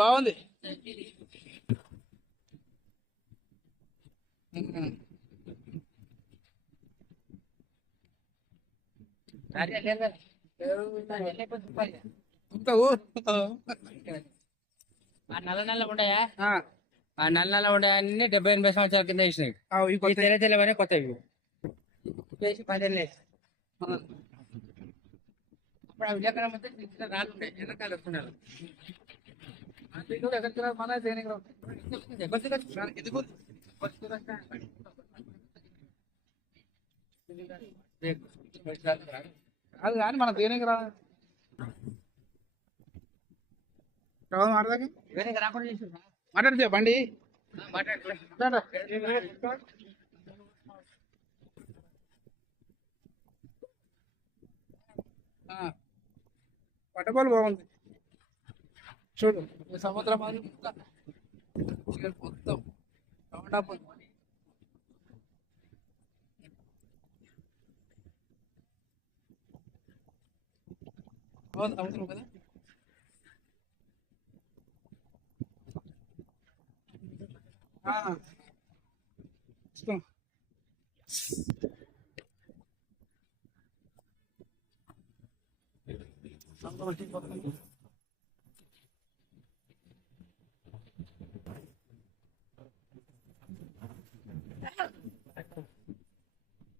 బాగుంది. నల్ల నల్ల ఉంటాయా? ఆ నల్ల నల్ల ఉండే అన్ని 70-80 సంవత్సరాల కింద వేసినాయి. తెల్ల తెల్లవనే కొత్తవి వేసి 10 ఏళ్ళు వేసి అప్పుడు ఆ విలేకరం మొత్తం రాళ్ళు ఉంటాయి. ఎర్రకాయలు వస్తున్నాయి. అది కానీ మన దేనికి రా మాట్లాడితే బండి పట్టబోలు బాగుంది. చూడు సముద్రం మొత్తం సముద్రం కదా.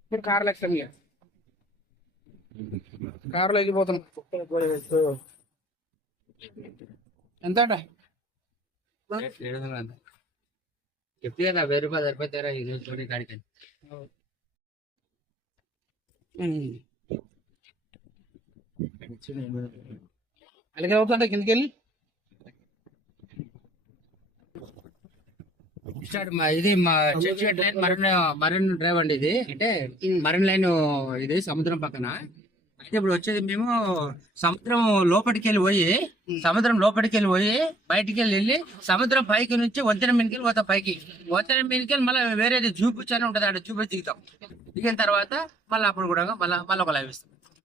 ఇప్పుడు కార్లో ఎక్స్టెండ్ చేయాలి. కారులో వెళ్ళిపోతున్నాం. ఎంత అంట చెప్తే కదా 1000 రూపాయలు సరిపోతారా ఈ రోజు చూడే కాడికి. అలాగే అవుతుంటే కిందకి వెళ్ళి ఇది మా చర్చి లైన్ మరన్ డ్రైవ్ అండి. ఇది అంటే మరన్ లైన్ ఇది సముద్రం పక్కన. అయితే ఇప్పుడు వచ్చేది మేము సముద్రం లోపలికి వెళ్ళి బయటికి వెళ్ళి సముద్రం పైకి నుంచి వంతెన మీదకి వెళ్ళి పోతాం. పైకి వంతెన మీదకి వెళ్ళి మళ్ళీ వేరేది చూపించానే ఉంటుంది. అక్కడ చూపించి దిగుతాం. దిగిన తర్వాత మళ్ళీ అప్పుడు కూడా మళ్ళీ ఒక లైవ్ ఇస్తాం.